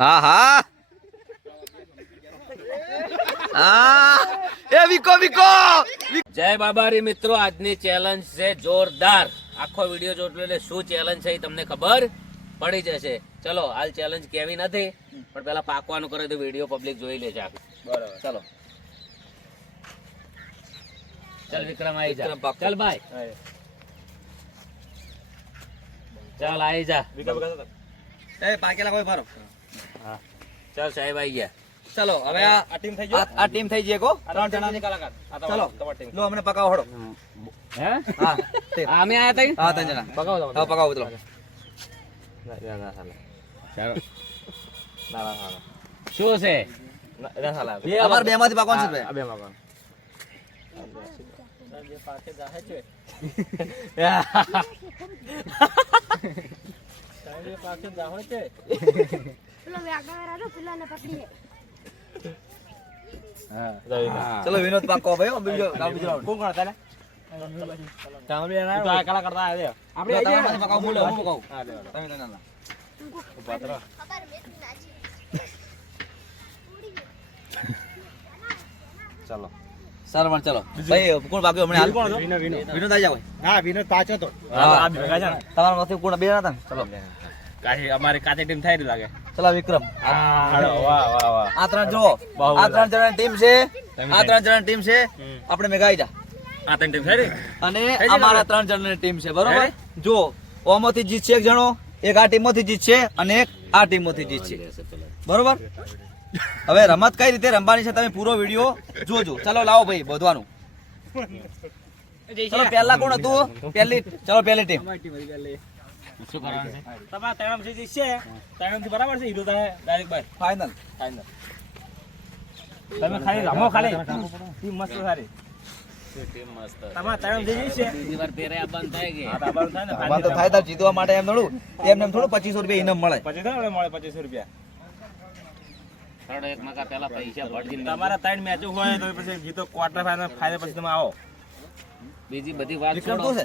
હા હા. હા. એ વિકો વિકો. જય બાબારી મિત્રો આજની ચેલેન્જ છે જોરદાર. આખો વીડિયો જોટલો એટલે શું ચેલેન્જ છે એ તમને ખબર પડી જશે. ચલો હાલ ચેલેન્જ કેવી નથી પણ પેલા પાકવાનું કરે તો વીડિયો પબ્લિક જોઈ લેજે આખું. બરાબર. ચલો. ચાલ વિક્રમ આવી જા. ચાલ ભાઈ. ચાલ આવી જા. એ પાકેલા કોઈ ભરો ચાલ સાહેબ આવી ગયા. ચલો હવે આ ટીમ થઈ ગયો. આ ટીમ થઈ ગઈ કો ત્રણ જણાની કલાકાર ચલો લો અમને પકાવો હડો હે? હા અમે આયા તઈ? હા ત્રણ જણા. પકાવો હા પકાવો ચલો. શું છે? અમારે બે માંથી પકવાનું છે. ચલો વિનોદ પાકો ભાઈ બીજો બીજો કોણ કોણ હતા? આપણે તમારામાંથી પકાવો બોલો હું પકાવું તમે તો ના ના. ચલો. ચલો. ભાઈ કોણ બાકી હમણે હાલ. કોણ વિનોદ. આવી જાવ હા વિનોદ પાછો તો તમારા માંથી કોણ બે હતા ને? ચલો અમારી કાતે ટીમ થઈ લાગે. ચલો વિક્રમ. વાહ વાહ વાહ. આ ત્રણ જો આ ત્રણ જણાની ટીમ છે. આ ત્રણ જણાની ટીમ છે. આપણે મેઘાઈ જા. આ ત્રણ ટીમ થઈ અને અમારા ત્રણ જણાની ટીમ છે. બરોબર? જો ઓમાંથી જીતશે એક જણો એક આ ટીમમાંથી જીતશે અને એક આ ટીમમાંથી જીતશે બરોબર? હવે રમત કઈ રીતે રમવાની છે તમે પૂરો વીડિયો જોજો. ચલો લાવો ભાઈ બધવાનું. ચલો પહેલા કોણ હતું? પહેલી ચલો પહેલી ટીમ શું કરવાનું છે? તમારા ત્રણથી છે. ત્રણથી બરાબર છે? હીરો તમે ડાયરેક્ટ બાય ફાઇનલ ફાઇનલ તમે ખાલી રમો ખાલી. ટીમ મસ્ત સારી. થાય થાય થાય જીતવા માટે એમ થોડું એમને થોડું પચીસો રૂપિયા ઇનામ મળે. પછી મળે પચીસો રૂપિયા. ત્રણ એક મકા પેલા પૈસા ભરજીને તમારા ત્રણ મેચ હોય તો પછી જીતો ક્વાર્ટર ફાઇનલ ફાઇનલ પછી તમે આવો. બીજી બધી વાત છે?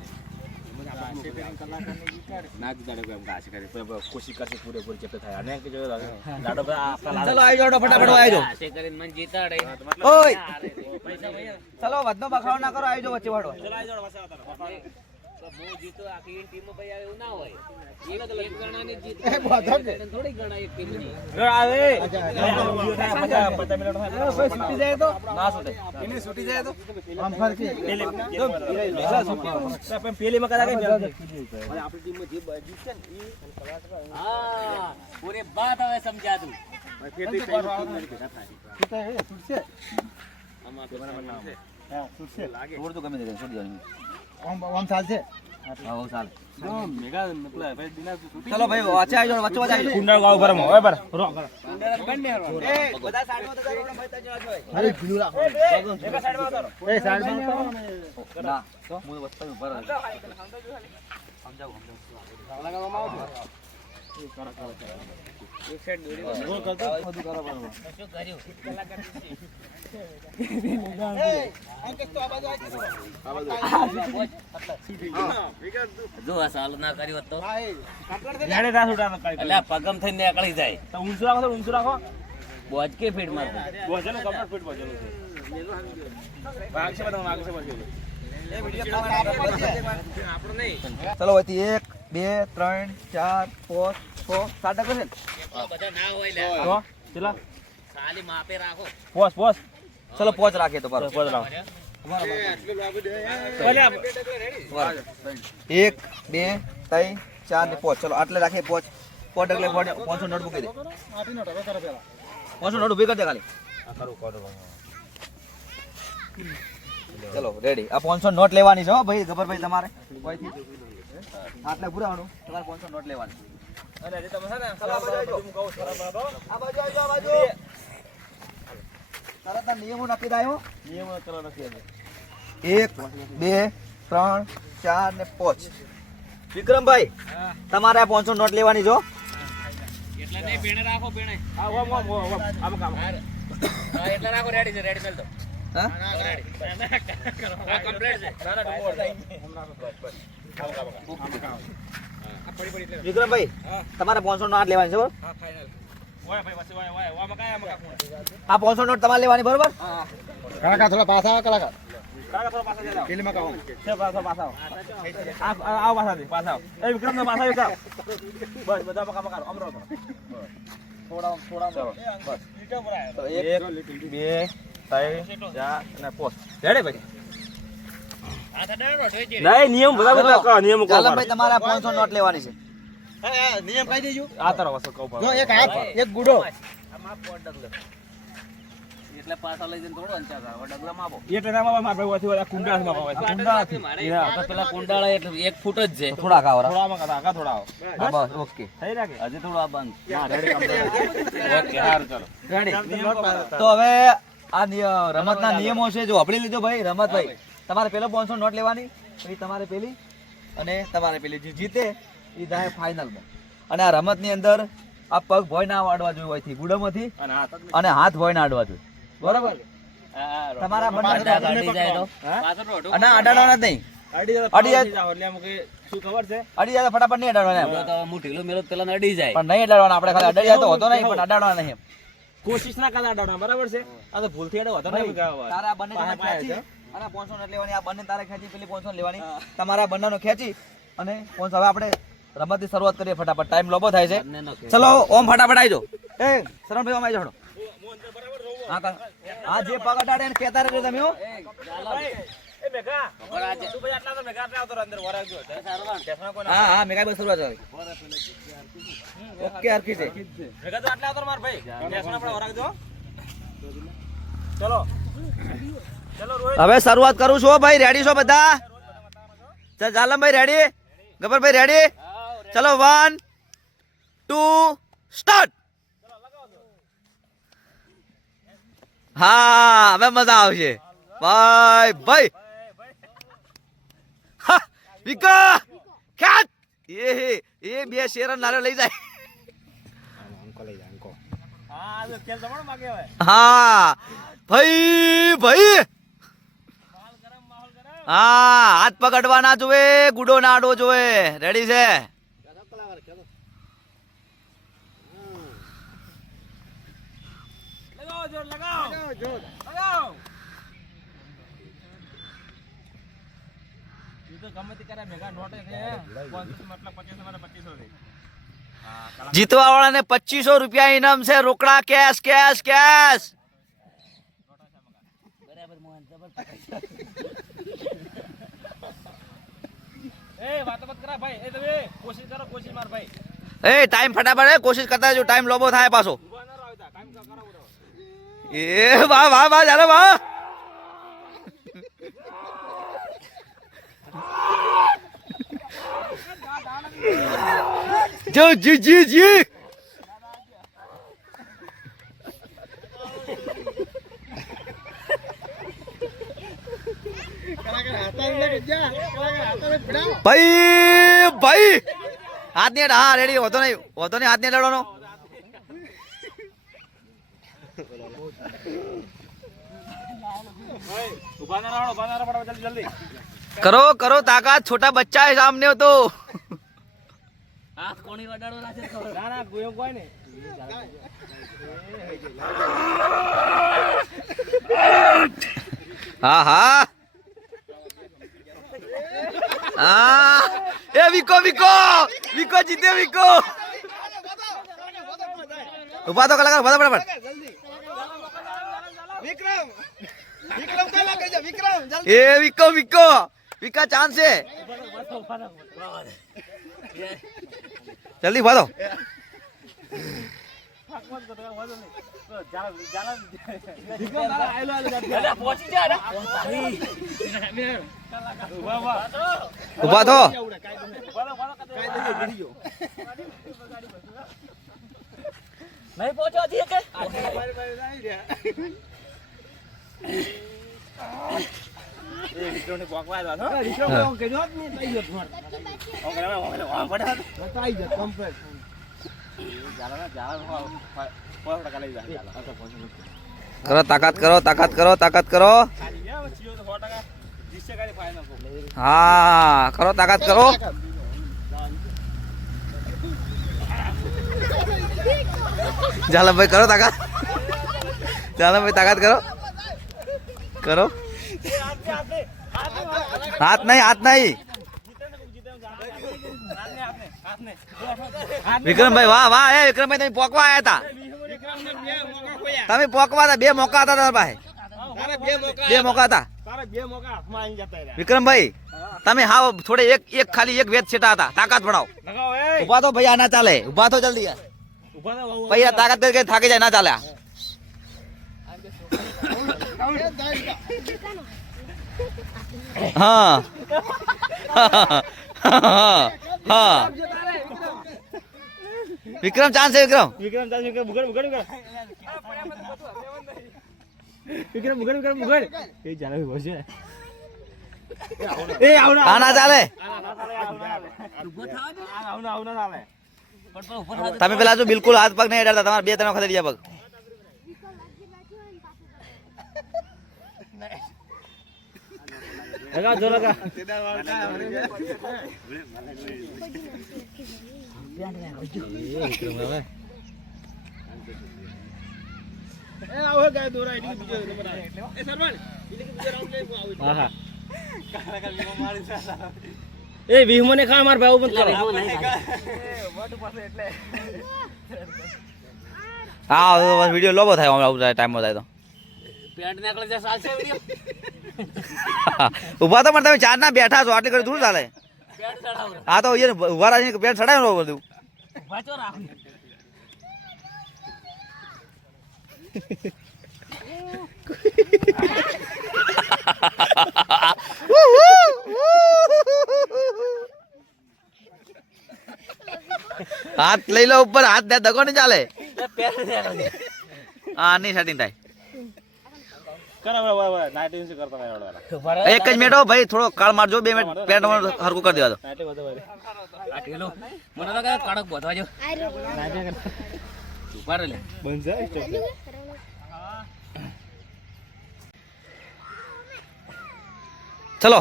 કોબલે કોશિશ કરશે પૂરેપૂરી ચેપ્ટર થાય. અને કે જો લાડો ચલો આવી જાઓ ફટાફટ આવી જાઓ. આશે કરીને મને જીતાડે. ઓય! ચલો વધનો બખાડો ના કરો આવી જો વચ્ચે વાળો. હું જીતો આખી ટીમ ભાઈ એવું ના હોય એક એક ગણાની જ જીત થોડી ગણા એક ટીમની છૂટી જાય તો ના છૂટે એને છૂટી જાય તો પેલી મકા લાગે હા પૂરી બાત હવે સમજા તું આમાં તો છોડ તો ગમે તે છોડી દેવાનું આમ ચાલશે? હા હો ચાલે. મેગા પેલા ભાઈ ચલો ભાઈ વચ્ચે આવી જાઓ વચ્ચે વચ્ચે આવી જાઓ. ગાવ ભરમ હવે પર રો એ બધા સાઈડમાં તો ભાઈ ત્યાં જવા જોઈએ. અરે ભીલું રાખો. એક સાઈડમાં ઉતારો એ સાઈડમાં ના તો? હું વસ્તુ ઉપર જ. સમજાવું સમજાવું શું કર્યું જો આ સાલ ના કર્યું તો. યાડે રાસ ઉડાનો કાઈ એટલે આ પગમ થઈને નીકળી જાય. તો ઊંચું રાખો તો ઊંચું રાખો. બોજ કે ફીટમાં ફિટ છે. છે બધા છે બોજેલો ચલો વચ્ચે એક બે ત્રણ ચાર પાંચ છ સાત ટકા છે ચલા પોસ પોસ ચલો પોચ રાખીએ તો પોસ રાખો. એક બે ત્રણ ચાર ને પોચ. ચલો આટલે રાખીએ પોચ. પોચ એટલે પોચ- પાંચસો નોટ મૂકી દે. પાંચસો નોટ ઊભી કરી દે ખાલી. ચલો રેડી આ પાંચસો નોટ લેવાની છે હો ભાઈ ગબ્બરભાઈ તમારે. આટલે પૂરાવાનું તમારે પાંચસો નોટ લેવાની. છે છું, તરત નિયમો નક્કી થાય નિયમો ચલો નથી હજી. એક બે ત્રણ ચાર ને પાંચ. વિક્રમભાઈ તમારે આ પાંચસો નોટ લેવાની જો એટલે રાખો રાખો રેડી છે રેડી મેલ તો છે વિક્રમભાઈ તમારે પાંચસો નોટ લેવાની છે બરોબર ઓય ભાઈ પછી ઓય ઓય ઓમ કાય આમ કામ આ પાંચસો નોટ તમારે લેવાની બરોબર? કલાકાર થોડા પાછા આવે કલાકાર થોડા પાછા જરા પેલીમાં કહો છે પાછા પાછા આવ. આ આવ પાછા દે પાછા આવ. એ વિક્રમ ને પાછા વિક્રમ બસ બધા મકા મકા અમરો તો થોડા થોડા બસ. તો એક એક બે અને રેડી ભાઈ? નહીં નિયમ બધા બધા કહો નિયમ કહો તમારે પાંચસો નોટ લેવાની છે. નિયમ કહી દેજો. આ તારો વસો કહું જો એક હાથ એક ગુડો. આમાં પોટ ડગલો. એટલે પાછા લઈ જઈને થોડો અંચાર આવે ડગલા માપો. એટલે ના મારા ભાઈ વાથી ઓલા કુંડાળમાં કહો કુંડાળ આ પેલા કુંડાળા એટલે એક ફૂટ જ છે. થોડા ખાવરા થોડા માં કાકા આગા થોડા આવો. બસ ઓકે. થઈ રાખે હજી થોડું આ બંધ. ના રેડી ઓકે સારું ચાલો. રેડી. તો હવે આ રમતના નિયમો છે જો આપણી લીધો ભાઈ રમત ભાઈ. તમારે પેલો પાંચસો નોટ લેવાની પછી તમારે પેલી અને તમારે પેલી જે જીતે એ જાય ફાઇનલમાં. અને આ રમતની અંદર આ પગ ભોય ના અડવા જોઈએ હોયથી ગુડમથી અને હાથ ભોય ના અડવા જોઈએ. બરોબર? તમારા અને અડાડવાના જ નહીં. અડી જાય અડી જાય. ફટાફટ નહીં અડાડવાના હું ઢીલો મેલો પેલા અડી જાય. પણ નહીં અડાડવાના આપણે ખાલી અડાડી જાય તો હોતો નહીં પણ અડાડવાના નહીં. કોશિશ ના કરતા અડાડવા બરાબર છે? આ તો ભૂલથી અડો હતો નહીં તારે આ બંને જણા ખેંચી અને પાંચસો ને લેવાની આ બંને તારે ખેંચી પેલી પાંચસો લેવાની. તમારા બંનેનો ખેંચી અને પાંચસો હવે આપણે રમતની શરૂઆત કરીએ ફટાફટ. ટાઈમ લોબો થાય છે. ચલો ઓમ ફટાફટ આવી એ શરણભાઈ ઓમ આવી જાઓ. હા હા જે પગ અડાડે એને કહેતા રહેજો તમે હો. ભાઈ હા હા બસ શરૂઆત હવે ઓકે હરખી છે. મેઘા તો આટલા આવતો રહો ભાઈ? ટેસ્ટમાં આપણે વરાગજો. ચલો. ચલો હવે શરૂઆત કરું છું ભાઈ રેડી છો બધા? ચાલ જાલમભાઈ રેડી ગબરભાઈ રેડી ચલો વન ટુ સ્ટાર્ટ હા હવે મજા આવશે. ભાઈ ભાઈ. વિકા! ખેંચ એ એ બે શેર નારે લઈ જાય. અંકો લઈ જાય અંકો હા, ભાઈ ભાઈ. હા, હાથ પકડવા ના જોવે ગુડો ના જોવે રેડી છે? લગાવો, જોર, લગાવો. લગાવો તો ગમે તે કરે મેઘા નોટે છે. મતલબ 25 મારે 2500 છે. જીતવા વાળાને પચીસો રૂપિયા ઇનામ છે રોકડા કેશ કેશ કેશ. એ વાતો મત કરા ભાઈ. એ તમે કોશિશ કરો કોશિશ માર ભાઈ. એ ટાઈમ ફટાફટ કોશિશ કરતા જો ટાઈમ લોબો થાય પાછો. એ વાહ વાહ વાહ ચાલો વાહ. જો જી જી જી ભાઈ ભાઈ. હાથ ને હા રેડી હોતો નહીં. હોતો નહીં. હાથ ને લડવાનો કરો કરો તાકાત. છોટા બચ્ચા હે સામને તો હાથ કોણી વડાડો રાખે તો. ના ના કોઈ કોઈ ને હા હા. હા. એ વિકો વિકો! વિકો જીતે વિકો! ઊભા તો કલાકાર ઊભા તો ફટાફટ. વિક્રમ! વિક્રમ કલા લાગે જા વિક્રમ જલ્દી. એ વિકો વિકો! વિકા ચાન્સ છે. જલ્દી ભાદો. ઊભા તો નહીં પહોંચો હજી કે કરે, તાકાત કરો તાકાત કરો તાકાત કરો. હા કરો તાકાત કરો. જાલમભાઈ કરો તાકાત. જાલમભાઈ તાકાત કરો. કરો. હાથ નહીં હાથ નહીં વિક્રમભાઈ વાહ વાહ એ વિક્રમભાઈ તમે પોકવા આવ્યા હતા વિક્રમને બે મોકા ખોયા. તમે પોકવા હતા બે મોકા હતા તમારા પાસે તારે બે મોકા બે મોકા હતા તારે બે મોકા હાથમાં આવી જતા રહ્યા. વિક્રમભાઈ તમે હાવ થોડે એક એક ખાલી એક વેત છેટા હતા તાકાત ભણાવો લગાવો, એ. ઊભા તો ભાઈ આ ના ચાલે ઊભા તો જલ્દી યાર ઊભા થા, વહુ. ભાઈ આ તાકાત કરી થાકી જાય ના ચાલે આ. હા હા વિક્રમ ચાન્સ છે વિક્રમ વિક્રમ ચાન્સ વિક્રમ, બુગડ, બુગડ. વિક્રમ, બુગડ, વિક્રમ બુગડ. એ ચાલે, છે. એ આવ ના, ના ચાલે. આવું ના, આવું ના ચાલે. તમે પેલા જો બિલકુલ હાથ પગ નહીં અડાડતા તમારે બે ત્રણ વખત અડી પગ લગાવ, જો લગા. એ આવો ગાય દોરા, કે બીજો નંબર આવે. એ સરપંચ, એટલે ને ખા માર ભાઈ બંધ કરો. હા વીડિયો લોબો થાય આવું ટાઈમમાં થાય તો. પેન્ટ નીકળે છે ચાલશે ઊભા તો પણ તમે ચાર ના બેઠા છો આટલી ઘડી થોડું ચાલે? હા તો અહીંયા ઊભા રાખીને પેન્ટ ચડાવ્યો બધું. રાખ હાથ લઈ લો ઉપર હાથ દે દગો નહીં ચાલે. નહીં સેટિંગ થાય કરો બરાબર બરાબર નાઇટી ઇન્સી કરતા નહીં બરાબર એક જ મિનિટ હો ભાઈ થોડો કાળ મારજો બે મિનિટ પેન્ટ હરકું કરી દેવા ચલો.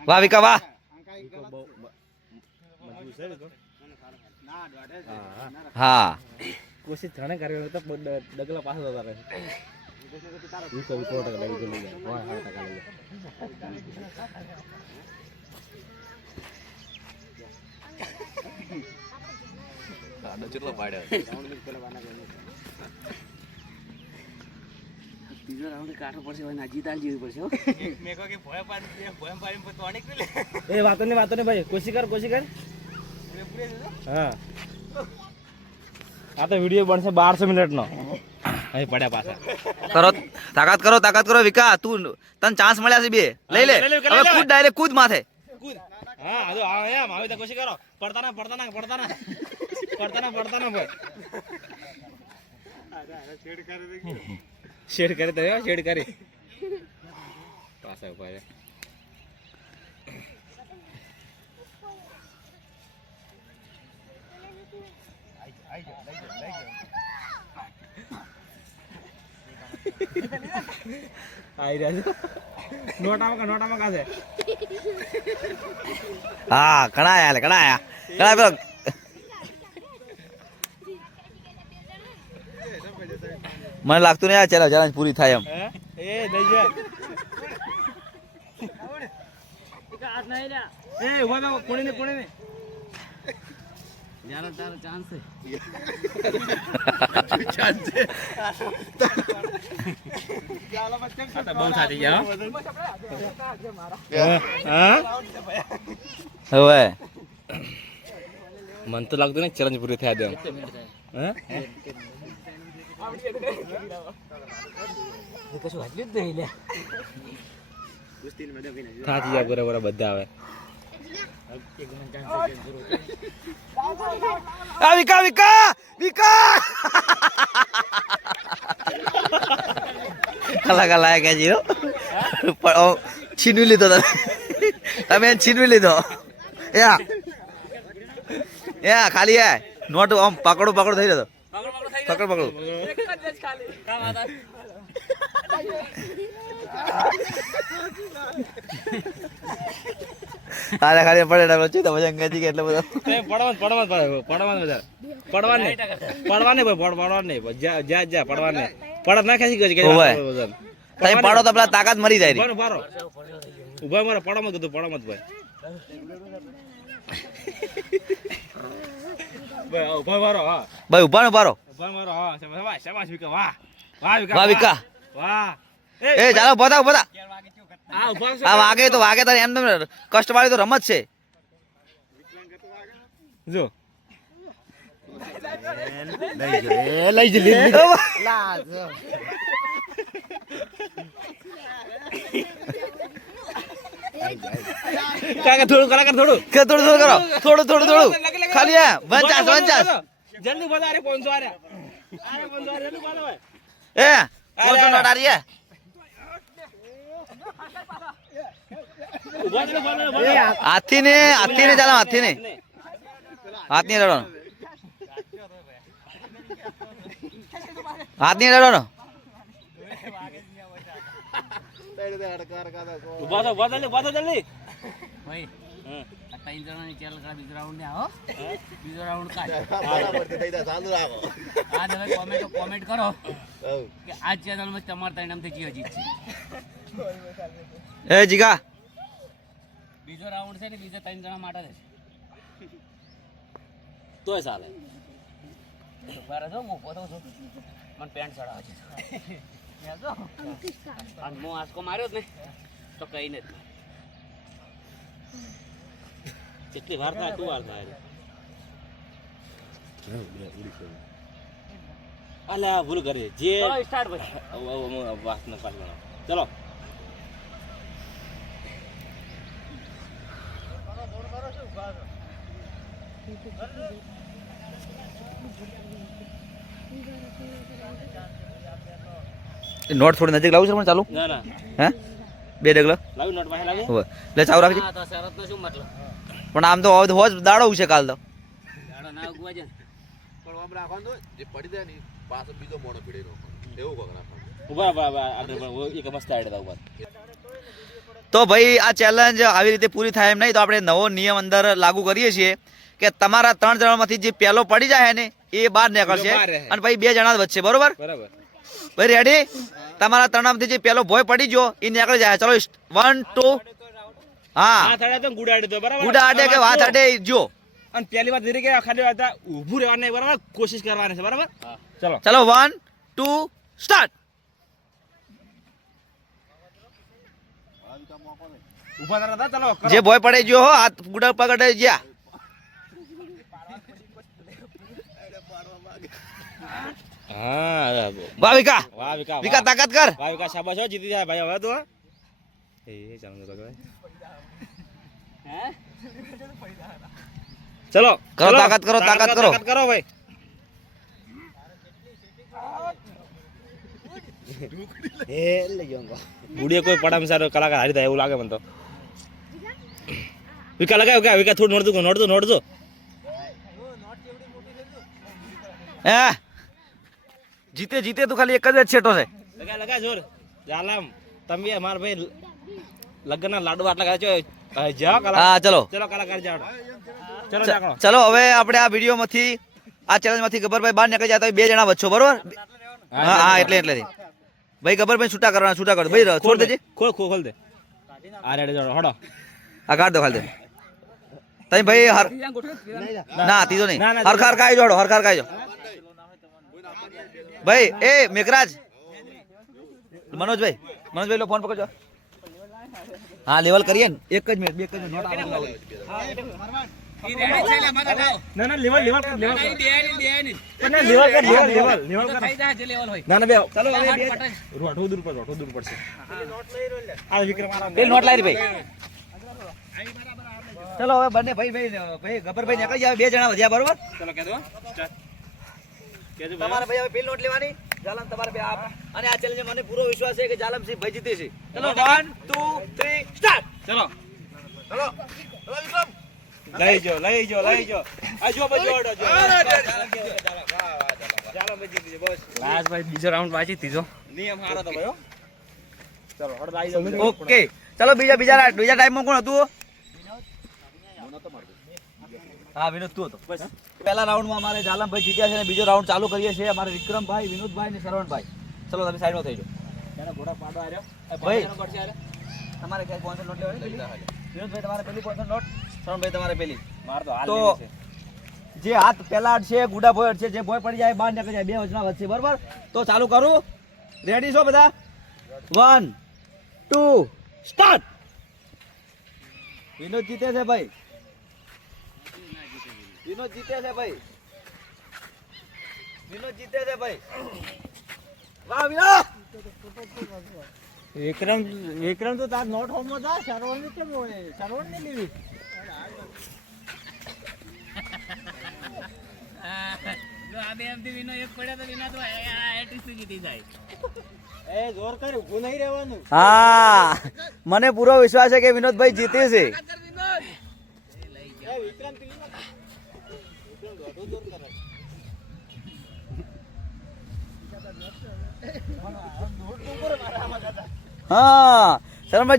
વાહ વિકા વાહ. હા. કોશિશ ઘણે કરી હોય તો ડગલા પાછળ જતા રહે વીસ વીસ ટકા લઈ ગયો લઈ જાય હા હા ટકા લઈ જાય બીજો રાઉન્ડ કાઢવો પડશે હવે ના જીતાલ જીવી પડશે હો. એ વાતો ને વાતો ને ભાઈ કોશિશ કર કોશિશ કર. હા. આ તો વીડિયો બનશે બારસો મિનિટ નો અહીં પડ્યા પાછા. કરો તાકાત કરો તાકાત કરો વિકા તું તને ચાન્સ મળ્યા છે બે. લઈ લે. હવે કૂદ ડાયરેક્ટ કૂદ માથે. હા આ જો એમ આવી તો કોશિશ કરો. પડતા ના પડતા ના પડતા ના. પડતા ના પડતા ના ભાઈ. શેડ કરી દે શેડ કરી. પાછા ઉપર આઈ રહ્યા છે નોટામાં કા નોટામાં કા છે હા ઘણા આયા લે, ઘણા આયા ઘણા પેલો મને લાગતું નહીં આ ચેલેન્જ ચેલેન્જ પૂરી થાય એમ એ દઈ જા એ ઊભા કોણી ને કોણી ને જ્યારે તારો ચાન્સ છે. આ તો બહુ થાતી ગયા હો. હા? હવે? મન તો લાગતું ને ચેલેન્જ પૂરી થયા તેમ. કશું વાંચ્યું જ નહીં લે જાય બરાબર બધા આવે આ વિકા વિકા વિકા કલા કલા કે જીરો પણ છીનવી લીધો તમે તમે છીનવી લીધો યા યા ખાલી યા નોટ આમ પકડો પકડો થઈ રહ્યો પકડ પકડો તારે ખાલી પડે ને પછી તમે અંગાજી કે એટલે બધો. પડવા પડવા પડવા બધા પડવા નહીં પડવા નહીં ભાઈ. પડવા નહીં જા જા જા પડવા નહીં પડ ના ખેંચી ગયો કે ઓવે. તમે પડો તો પેલા તાકાત મરી જાય રી. ઊભા મારા પડો મત કીધું પડવા મત ભાઈ. ભાઈ ઊભા મારો હા. ભાઈ ઊભા નો પારો ઊભા મારો હા. શાબાશ શાબાશ વિકા વાહ. વાહ વિકા વાહ વિકા. વાહ. એ ચાલો બધા બધા આ ઊભા વાગે તો વાગે તારે એમ તમે કષ્ટવાળી તો રમત છે. જો. કાકા થોડું કલાકાર થોડું. કે થોડું થોડું કરો. થોડું થોડું થોડું. ખાલી જલ્દી બધા અરે પાંચસો અરે. પાંચસો જલ્દી બધા એ કોણ નોટ આરી હે ઊભા થઈને ઊભા થઈને ઊભા થઈને. હાથી ને હાથી ને ચાલો હાથી ને હાથની રડો હાથ ઊભા થો ઊભા જલ્દી ઊભા થો જલ્દી. આ ત્રણ જણાની ચેલ કરા બીજો રાઉન્ડ ને આવો બીજો રાઉન્ડ કાઢ. આજ હવે કોમેન્ટ કોમેન્ટ કરો કે આ ચેનલમાં તમારા ત્રણ નામથી કયો જીત છે. એ જીગા. બીજો રાઉન્ડ છે ને બીજા ત્રણ જણા માટે જ છે. તોય ચાલે. ઊભા રહેજો હું છું. મને પેન્ટ ચડાવે છે. હું આંચકો માર્યો જ ને તો કઈ નથી. કેટલી વાર થાય તું વાર થાય? આ ભૂલ કરી. જે સ્ટાર્ટ વાત ન પાડી ચલો. નોટ થોડી નજીક લાવું છે પણ ચાલુ? ના ના. હે? બે ડગલા? લાવી નોટ પાસે લાવી. લે ચાવ રાખજે. હા તો શરતનો શું મતલબ? પણ આમ તો હવે હોજ દાડો છે કાલ તો. દાડો ના ઉગવા છે ને. ઊભા ઊભા ઊભા આપણે એક મસ્ત આઈડિયા ઊભા. તો ભાઈ આ ચેલેન્જ આવી રીતે પૂરી થાય એમ નહીં તો આપણે નવો નિયમ અંદર લાગુ કરીએ છીએ કે તમારા ત્રણ જણામાંથી જે પહેલો પડી જાય ને એ બહાર નીકળશે અને ભાઈ બે જણા જ વચ્ચે બરોબર? બરાબર. ભાઈ રેડી તમારા ત્રણમાંથી જે પહેલો ભોય પડી ગયો એ નીકળી જાય. ચલો વન ટુ હા. હાથ આડે તો ગુડા આડે તો બરાબર? ગુડા કે વાત આડે જો. અને પહેલી વાત ધીરે કે ખાલી વાત ઊભું રહેવાનું નહીં બરાબર? કોશિશ કરવાની છે બરાબર? ચલો. ચલો વન ટુ સ્ટાર્ટ ઊભા થતા હતા ચલો જે ભોય પડે જો હો હાથ ગુડા પકડે ગયા હા. વાહ વિકા. વાહ વિકા વિકા તાકાત કર. વાહ વિકા શાબાશ હો જીતી જાય ભાઈ હવે તો એ ચાલો ભાઈ ચલો કરો, તાકાત કરો, તાકાત કરો. તાકાત કરો ભાઈ. બુડીએ કોઈ પડામ સારો કલાકાર હારી થાય એવું લાગે મને તો. વિકા લગાવ વિકા વિકા થોડું નોડતું નોડતું નોડતું. હે. જીતે જીતે તું ખાલી એક જ છેટો છે. લગા લગા જોર. જાલામ તમે અમાર ભાઈ લગ્ન ના લાડુ આટલા કલાકાર હા ચલો. ચલો હવે આપણે આ વીડિયો માંથી આ ચેલેન્જમાંથી ગબ્બરભાઈ બહાર નીકળી જાય તો બે જણા વચ્ચો બરોબર? હા હા એટલે એટલે ભાઈ ગબ્બરભાઈ છૂટા કરવાના છૂટા કરો. ભાઈ છોડ દેજે. ખોલ ખોલ ખોલ દે. આ રેડે જોડો હડો. આ કાઢ દો ખાલી દે. તમે ભાઈ હર ના તીજો નહીં. હરખાર આવી જોડો હરખાર હરખા આવી ભાઈ એ મેઘરાજ. મનોજભાઈ મનોજભાઈ લો ફોન પકડજો. હા લેવલ કરીએ ને. એક જ મિનિટ બે જ નોટ. ના ના લેવલ લેવલ કર લેવલ કર. બે ની બે ની ના લેવલ કર લેવલ લેવલ લેવલ કર. થઈ જાય જે લેવલ હોય ના ના બે ચાલો હવે. રોઠો દૂર પર રોઠો દૂર પડશે. આ વિક્રમ આરામ નોટ લાવી ભાઈ. ચલો હવે બંને ભાઈ ભાઈ ભાઈ ગબ્બરભાઈ નીકળી જાય બે જણા વધ્યા બરોબર? ચલો કે દો તમારે ભાઈ હવે બિલ નોટ લેવાની? જાલમ તમારે બે આપ. અને આ ચેલેન્જ મને પૂરો વિશ્વાસ છે કે જાલમસિંહ ભાઈ જીતે છે. ચલો વન ટુ થ્રી સ્ટાર્ટ ચલો. ચલો. ચલો વિક્રમ. લઈ જો લઈ જો લઈ જો આ જો બજો ઓડો જો. ચાલો મેં જીતી ગયો બસ. લાસ્ટ ભાઈ બીજો રાઉન્ડ વાંચી ત્રીજો નિયમ હારો તો ભાઈ ચલો હડ આવી જાઓ. ઓકે ચલો બીજા બીજા બીજા બીજા ટાઈમમાં કોણ હતું હા વિનોદ તું હતો. બસ. પહેલા રાઉન્ડમાં અમારે જાલમભાઈ જીત્યા છે અને બીજો રાઉન્ડ ચાલુ કરીએ છીએ. અમારે વિક્રમભાઈ વિનોદભાઈ અને શરવણભાઈ. ચલો તમે સાઈડમાં થઈ જાઓ. ઘોડા પાડો આર્યો ભાઈ. તમારે ક્યાંય પોઈન્ટ નોટ લેવાની વિનોદભાઈ તમારે પેલી પોઈન્ટ નોટ? શરવણભાઈ તમારે પેલી માર તો જે હાથ પેલા છે ગુડા ભોય અડશે જે ભોય પડી જાય બહાર નીકળી જાય બે વચના બરોબર? તો ચાલુ કરું. રેડી છો બધા? વન ટુ સ્ટાર્ટ વિનોદ જીતે છે ભાઈ. વિનોદ જીતે છે ભાઈ. વિનોદ જીતે છે ભાઈ. વાહ વિનોદ! વિક્રમ વિક્રમ તો તાર નોટ હોમમાં જા શરવણ ને કેમ હોય? શરવણ ને લેવી જો આ બે એમથી વિનો એક પડ્યા તો વિના તો એટીસી જીતી જાય. એ જોર કર ઉભું નહીં રહેવાનું. હા. મને પૂરો વિશ્વાસ છે કે વિનોદભાઈ જીતે છે એ વિક્રમ તું ઈ ના વિક્રમ દોઢો જોર કરે હા શર્મા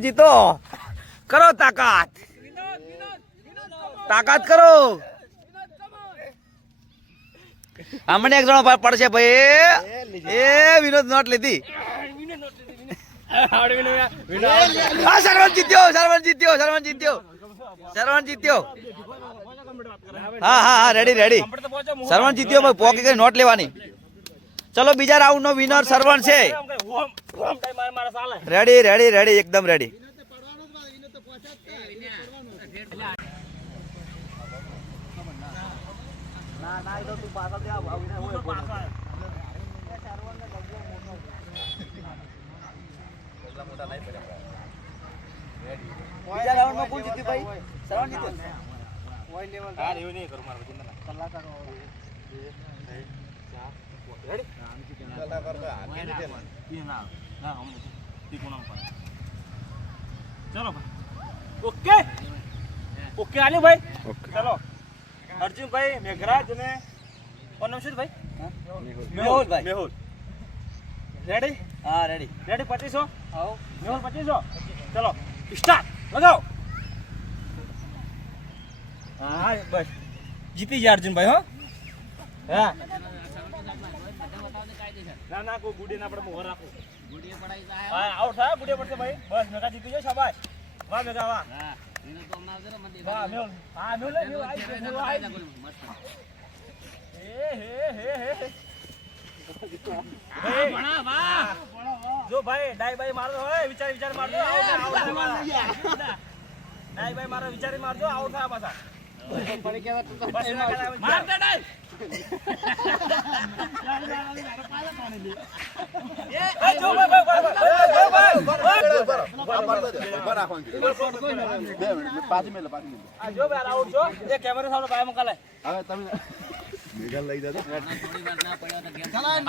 કરો તાકાત. તાકાત કરો. અમને એક જણો પડશે ભાઈ. એ વિનોદ નોટ લીધી. સરવણ જીત્યો સરવણ જીત્યો સરવણ જીત્યો. સરવણ જીત્યો. હા હા હા રેડી રેડી સરવણ જીત્યો, ભાઈ, પોકી કઈ નોટ લેવાની. ચલો બીજા રાઉન્ડ નો વિનર સરવણ છે. રેડી રેડી રેડી એકદમ રેડી બીજા જીત્યું ભાઈ? સરવણ જીત્યો? હા એવું નહીં કરું મારા ચિંતા ચલો ઓકે? ઓકે આલ્યું ભાઈ. ચલો. અર્જુનભાઈ મેઘરાજ અને કોણ નામ શું ભાઈ. મેહુલભાઈ. મેહુલ. રેડી હા રેડી રેડી પચીસો? મેહુલ પચીસો? ચલો. સ્ટાર્ટ લગાવો. હા બસ. જીતી ગયા અર્જુનભાઈ હો. હા. ના ના કોઈ ગુડે ના પડે મોહર રાખો. ગુડે પડાઈ જાય. હા આઉટ થાય ગુડે પડશે ભાઈ. બસ મેગા જીતી ગયો શાબાશ વાહ મેગા વાહ. હા વિનો તો હમણાં આવશે મને વાહ મેલ હા મેલ મેહુલ આઈ આઈ મસ્ત હે હે હે હે જો ભાઈ ડાઈ બાઈ મારજો હોય વિચાર વિચાર મારજો ડાઈ બાઈ મારો વિચારી મારજો આઉટ થયા પાછા. એના માર દે એ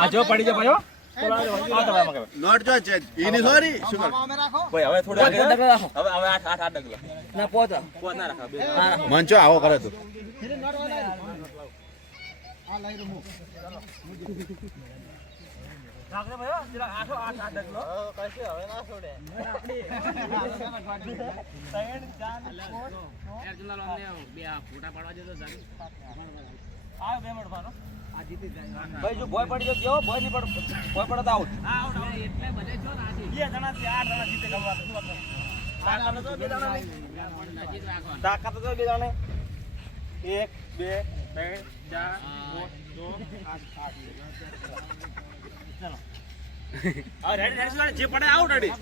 જો પડી જાય ભાઈ નોટ રાખો હવે હવે આવો કરે તું રાખજો ભાઈ હો જરા આઠો આઠ આઠ ડગલો કશે હવે ના છોડે અમને આ ફોટા પાડવા જતો જાણી આ બે ભાઈ? તાકાત બે જણા એક બે ત્રણ ચાર જે પડે આઉટ રેડી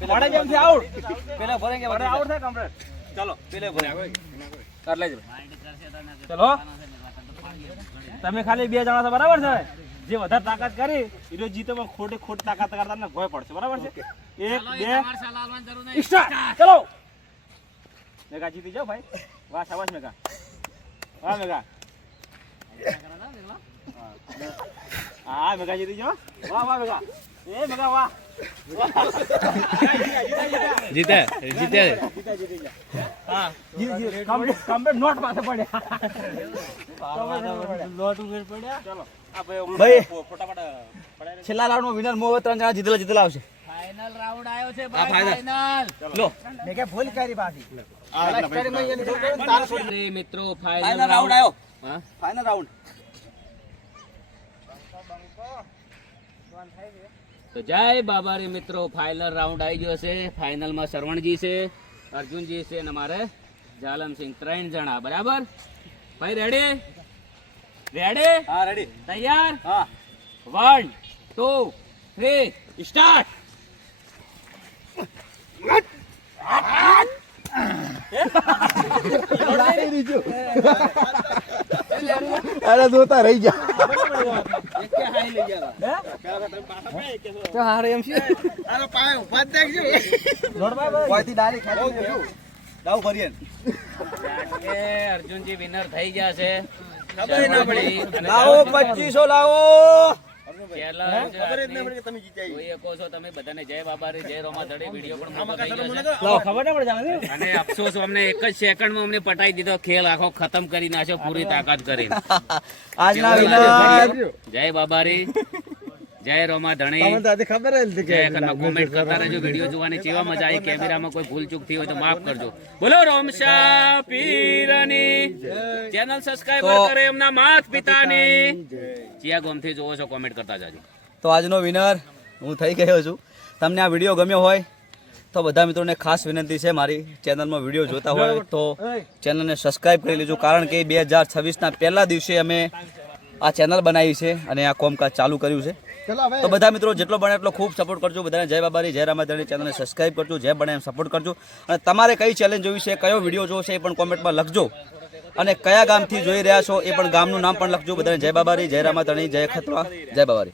પડે જેમ છે આઉટ? પેલા ભરેંગે પડે આઉટ થાય કમ્પ્લેટ ચાલો પેલે ભરે. એટલે જ. ચલો. તમે ખાલી બે જણા છો બરાબર છે? જે વધારે તાકાત કરી એ જીતો જીતોમાં ખોટી ખોટ તાકાત કરતા ને ભોય પડશે બરાબર છે? એક બે. ચલો. મેગા જીતી જાઓ ભાઈ. વાહ શાબાશ મેગા વાહ મેગા. હા મેગા જીતી ગયો. વાહ વાહ મેગા એ મેગા વાહ. જીતે જીતે. હા. કમ્પ્લીટ નોટ પાસે પડ્યા. નોટ ઉપર પડ્યા ચલો ભાઈ ભાઈ. ફટાફટ પડાય છેલ્લા રાઉન્ડમાં વિનર મોહ ત્રણ જણા જીતેલા જીતેલા આવશે. ફાઇનલ રાઉન્ડ આવ્યો છે આ ભૂલ કરી લો મિત્રો ફાઇનલ ફાઇનલ રાઉન્ડ રાઉન્ડ આવ્યો ફાઇનલ રાઉન્ડ તો જય બાબારી મિત્રો ફાઇનલ રાઉન્ડ આવી ગયો છે. ફાઇનલમાં શરવણજી છે અર્જુનજી છે અને મારે જાલમસિંહ ત્રણ જણા. બરાબર? ભાઈ રેડી રેડી હા રેડી તૈયાર? હા. વન ટુ થ્રી સ્ટાર્ટ અરે જોતા રહી જા અર્જુનજી વિનર થઈ ગયા છે. લાવો પચીસો લાવો. જય જય અને અફસોસ અમને એક જ સેકન્ડમાં અમને પટાઈ દીધો ખેલ આખો ખતમ કરી નાખ્યો પૂરી તાકાત કરી આજના બાબા રે જય રોમા ધણી. ખબર જય ખન્ના કોમેન્ટ કરતા રહેજો વીડિયો જોવાની કેવા મજા આવી કેમેરામાં કોઈ ભૂલ ચૂક થઈ હોય તો માફ કરજો. બોલો રોમશા પીરની? ચેનલ સબસ્ક્રાઇબર કરે એમના માત પિતાની. ચિયા ગોમથી જોવો છો કોમેન્ટ કરતા જાજો. તો આજનો વિનર હું થઈ ગયો છું. તમને આ વીડિયો ગમ્યો હોય તો બધા મિત્રોને ખાસ વિનંતી છે મારી ચેનલમાં વીડિયો જોતા હોય તો ચેનલને સબસ્ક્રાઇબ કરી લેજો કારણ કે બે હજાર છવ્વીસના પહેલા દિવસે અમે આ ચેનલ બનાવી છે અને આ કોમકાજ ચાલુ કર્યું છે. તો બધા મિત્રો જેટલો બને એટલો ખૂબ સપોર્ટ કરજો. બધાને જય બાબારી, જય રામાધણી ચેનલને સબસ્ક્રાઈબ કરજો. જે બને એમ સપોર્ટ કરજો. અને તમારે કઈ ચેલેન્જ જોવી છે, કયો વીડિયો જોવો છે એ પણ કોમેન્ટમાં લખજો. અને કયા ગામથી જોઈ રહ્યા છો એ પણ ગામનું નામ પણ લખજો. બધાને જય બાબારી, જય રામાધણી જય ખતવા, જય બાબારી.